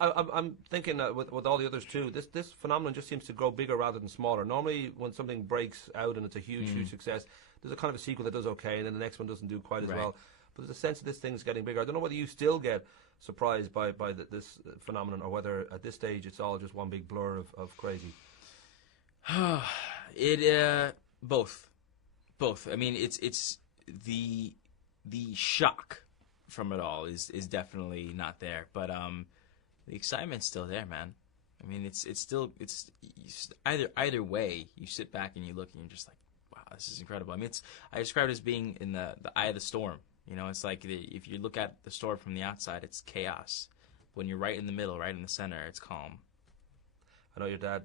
I'm thinking with all the others too. This phenomenon just seems to grow bigger rather than smaller. Normally, when something breaks out and it's a huge success, there's a kind of a sequel that does okay, and then the next one doesn't do quite as well. But there's a sense that this thing's getting bigger. I don't know whether you still get surprised by this phenomenon, or whether at this stage it's all just one big blur of crazy. Both. I mean, it's the shock from it all is definitely not there, but the excitement's still there, man. I mean, it's either way. You sit back and you look and you're just like, wow, this is incredible. I mean, I describe it as being in the eye of the storm. You know, it's like if you look at the storm from the outside, it's chaos. When you're right in the middle, right in the center, it's calm. I know your dad,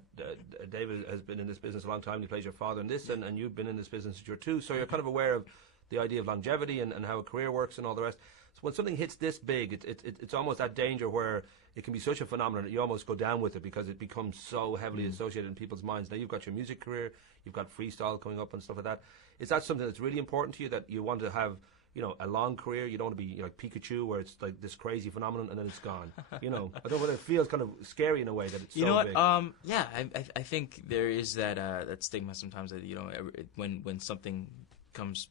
David, has been in this business a long time. He plays your father in this, and you've been in this business as you're too. So you're kind of aware of the idea of longevity and how a career works and all the rest. So when something hits this big, it's almost that danger where it can be such a phenomenon that you almost go down with it because it becomes so heavily associated in people's minds. Now you've got your music career, you've got freestyle coming up and stuff like that. Is that something that's really important to you, that you want to have, you know, a long career? You don't want to be like Pikachu, where it's like this crazy phenomenon and then it's gone. You know, I don't know whether it feels kind of scary in a way that it's you so know what? big. Yeah, I think there is that stigma sometimes that, you know, when something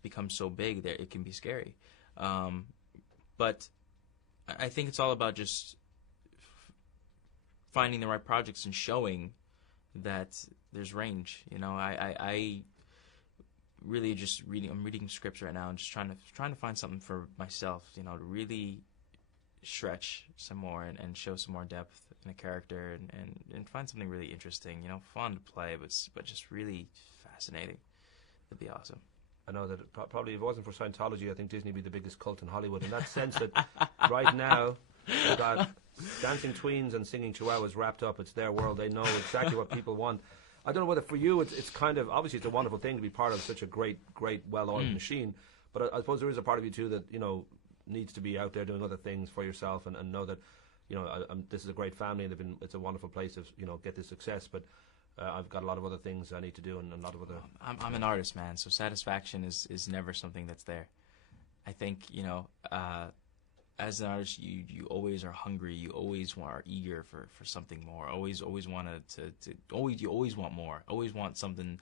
becomes so big, that it can be scary. But I think it's all about just finding the right projects and showing that there's range. You know, I really just I'm reading scripts right now and just trying to find something for myself, you know, to really stretch some more and show some more depth in a character and find something really interesting, you know, fun to play, but just really fascinating. It'd be awesome. I know that probably if it wasn't for Scientology, I think Disney would be the biggest cult in Hollywood. In that sense that right now, they've got dancing tweens and singing chihuahuas wrapped up. It's their world. They know exactly what people want. I don't know whether for you it's kind of, obviously it's a wonderful thing to be part of such a great, well-oiled machine. But I suppose there is a part of you too that, you know, needs to be out there doing other things for yourself and know that, you know, this is a great family and it's a wonderful place to, you know, get this success. But I've got a lot of other things I need to do and a lot of other... I'm an artist, man, so satisfaction is never something that's there. I think, you know, as an artist, you always are hungry. You always are eager for something more. Always want you always want more. Always want something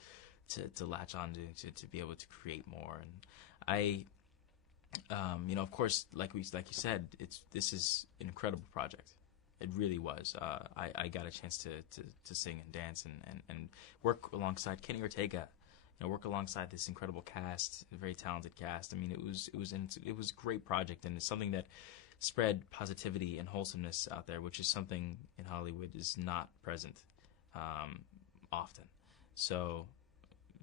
to latch on to be able to create more. And I, you know, of course, like you said, this is an incredible project. It really was. I got a chance to sing and dance and work alongside Kenny Ortega. You know, work alongside this incredible cast, a very talented cast. I mean, it was a great project, and it's something that spread positivity and wholesomeness out there, which is something in Hollywood is not present often. So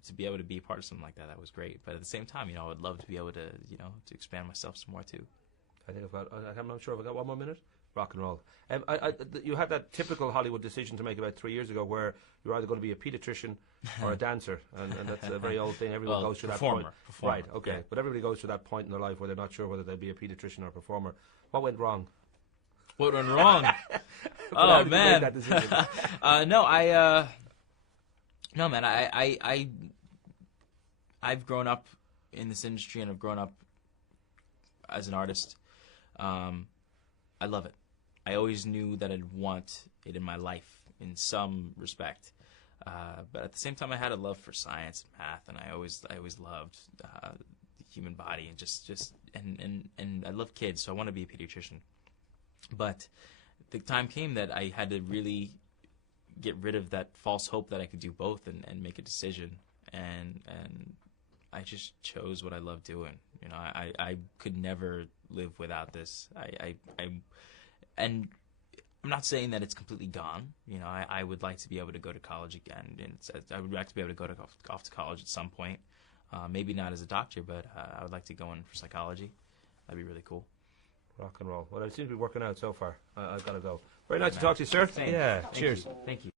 to be able to be a part of something like that was great. But at the same time, you know, I would love to be able to, you know, to expand myself some more too. I think I'm not sure if I got one more minute. Rock and roll. You had that typical Hollywood decision to make about 3 years ago, where you're either going to be a pediatrician or a dancer, and that's a very old thing. Everyone goes through that point. Right, okay. Yeah. But everybody goes through that point in their life where they're not sure whether they'll be a pediatrician or a performer. What went wrong? What went wrong? Oh, man. That decision? No, man. I've grown up in this industry, and I've grown up as an artist. I love it. I always knew that I'd want it in my life in some respect. But at the same time, I had a love for science and math, and I always loved the human body and and I love kids, so I want to be a pediatrician. But the time came that I had to really get rid of that false hope that I could do both and make a decision. And I just chose what I love doing. You know, I could never live without this. And I'm not saying that it's completely gone. You know, I would like to be able to go to college again, and I would like to be able to go off to college at some point. Maybe not as a doctor, but I would like to go in for psychology. That'd be really cool. Rock and roll. Well, it seems to be working out so far. I've got to go. Very nice to talk to you, sir. Same. Yeah. Thank Cheers. You. Thank you.